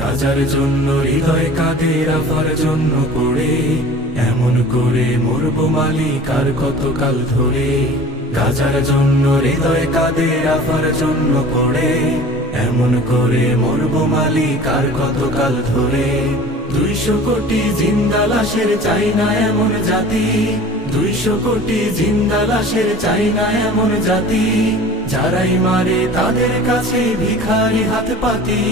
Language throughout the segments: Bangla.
গাজার জন্য হৃদয় কাঁদে, রাফার জন্য পড়ে এমন করে মরবো মালিক আর কতকাল ধরে। গাজার জন্য হৃদয় কাঁদে, রাফার জন্য পড়ে এমন করে মরবো মালিক আর কতকাল ধরে। 200 কোটি জিন্দা লাশের চাই না এমন জাতি, 200 কোটি জিন্দা লাশের চাই না এমন জাতি, যারাই মারে তাদের কাছে ভিখারি হাত পাতি।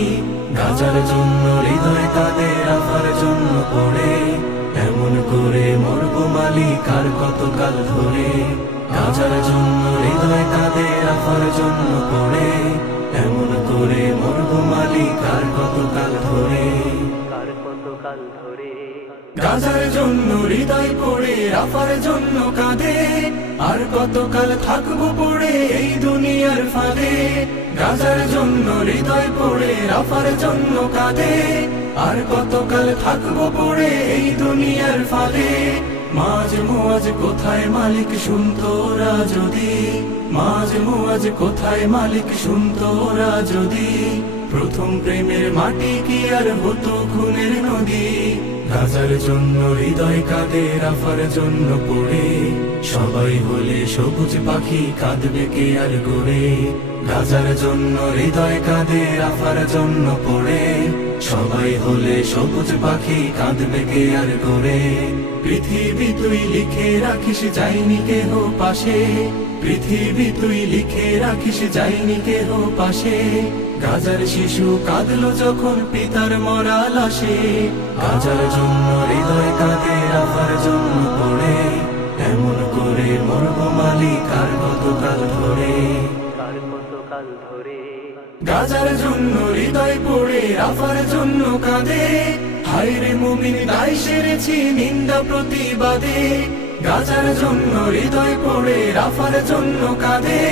গাজার জন্য হৃদয় কাঁদে, রাফার জন্য পড়ে এমন করে মরবো মালিক আর কতকাল ধরে। গাজার জন্য হৃদয় কাঁদে, রাফার জন্য পড়ে এমন করে মরবো মালিক আর কতকাল ধরে। গাজার জন্য হৃদয় পড়ে, রাফার জন্য কাঁদে, আর কতকাল থাকবো পড়ে এই দুনিয়ার ফাঁদে। গাজার জন্য হৃদয় পড়ে, রাফার জন্য কাঁদে, আর কতকাল থাকবো পড়ে এই দুনিয়ার ফাঁদে। মাঝ মুআজ কোথায় মালিক শুনতো ওরা যদি, মাঝ মুআজ কোথায় মালিক শুনতো ওরা যদি, প্রথম প্রেমের মাটি কি আর হতো খুনের নদী। গাজার জন্য হৃদয় কাঁদে, রাফার জন্য পড়ে সবাই হলে সবুজ পাখি, কাঁদবে কে আর গড়ে। গাজার জন্য হৃদয় কাঁদে, রাফার জন্য পড়ে সবাই হলে সবুজ পাখি, কাঁদবে কে আর গড়ে। পৃথিবী তুই লিখে রাখিস যায়নি কেহ পাশে, পৃথিবী তুই লিখে রাখিস যায়নি কেহ পাশে। গাজার শিশু কাঁদলো যখন পিতার মরা লাশে। গাজার জন্য হৃদয় কাঁদে, রাফার জন্য পড়ে এমন করে মরবো মালিক আর কতকাল ধরে। গাজার জন্য হৃদয় পড়ে, রাফার জন্য কাঁদে, হায়রে মুমিন দায় সেরেছি নিন্দা প্রতিবাদে। গাজার জন্য হৃদয় পড়ে, রাফার জন্য কাঁদে,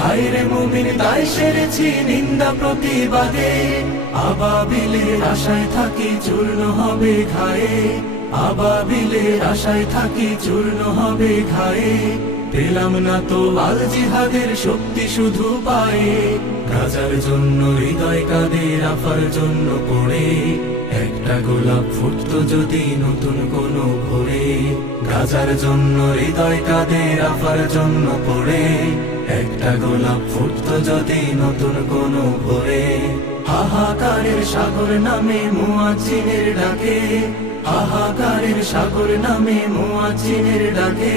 হায়রে মুমিন দায় সেরেছি নিন্দা প্রতিবাদে। আবাবিলের আশায় থাকি চূর্ণ হবে ঘায়ে, আবাবিলের আশায় থাকি চূর্ণ হবে ঘায়ে। পেলাম না তো আল জিহাদের শক্তি শুধু পায়ে। গাজার জন্য হৃদয় কাঁদে, রাফার জন্য পড়ে একটা গোলাপ ফুটতো যদি নতুন কোনো ভোরে। গাজার জন্য হৃদয় কাঁদে, রাফার জন্য পড়ে একটা গোলাপ ফুটতো যদি নতুন কোনো ভোরে। হাহাকারের সাগর নামে মুয়াজ্জিনের ডাকে, হাহাকারের সাগর নামে মুয়াজ্জিনের ডাকে।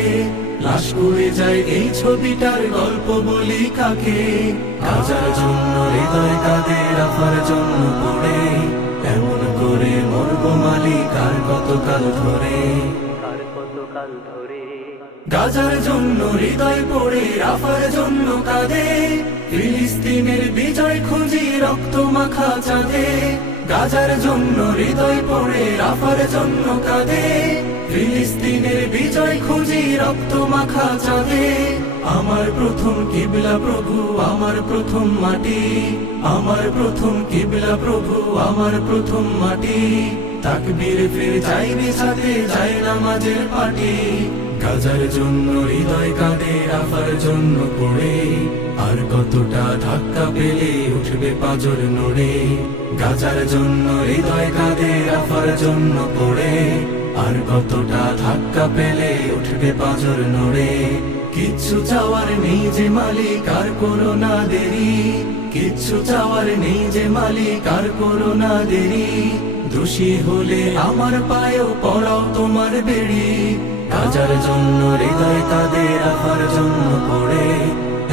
লাশ উড়ে যায় এই ছবিটার গল্প বলি কাকে। গাজার জন্য হৃদয় কাঁদে, রাফার জন্য পড়ে এমন করে মরবো মালিক আর কতকাল ধরে। গাজার জন্য হৃদয় পড়ে, রাফার জন্য কাঁদে, ফিলিস্তিনের বিজয় খুঁজি রক্ত মাখা চাঁদে। গাজার জন্য হৃদয় পড়ে, রাফার জন্য কাঁদে, ফিলিস্তিনের বিজয় খুঁজি রক্ত মাখা চাঁদে। আমার প্রথম কিবলা প্রভু, আমার প্রথম মাটি, আমার প্রথম কিবলা প্রভু, আমার প্রথম মাটি। তাকবীর ফির যাইবে সাথে যায় নামাজের পাটি। গাজার জন্য হৃদয় কাঁদে, রাফার জন্য পড়ে আর কতটা ধাক্কা পেলে উঠবে পাজর নড়ে। গাজার জন্য হৃদয় কাঁদে, রাফার জন্য পড়ে আর কতটা ধাক্কা পেলে উঠবে পাজর নড়ে। কিচ্ছু চাওয়ার নেই যে মালিক আর করো না দেরি, কিচ্ছু চাওয়ার নেই যে মালিক আর করো না দেরি। দোষী হলে আমার পায়েও পড়াও তোমার বেড়ি। গাজার জন্য হৃদয় কাঁদে, রাফার জন্য পড়ে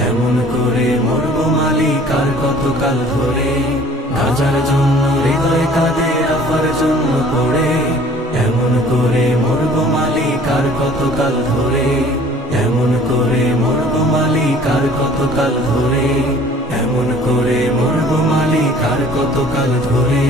এমন করে মরবো মালিক আর কতকাল ধরে। গাজার জন্য হৃদয় কাঁদে, রাফার জন্য পড়ে এমন করে মরবো মালিক আর কতকাল ধরে। এমন করে মরবো মালিক আর কতকাল ধরে, এমন করে মরবো মালিক আর কতকাল ধরে।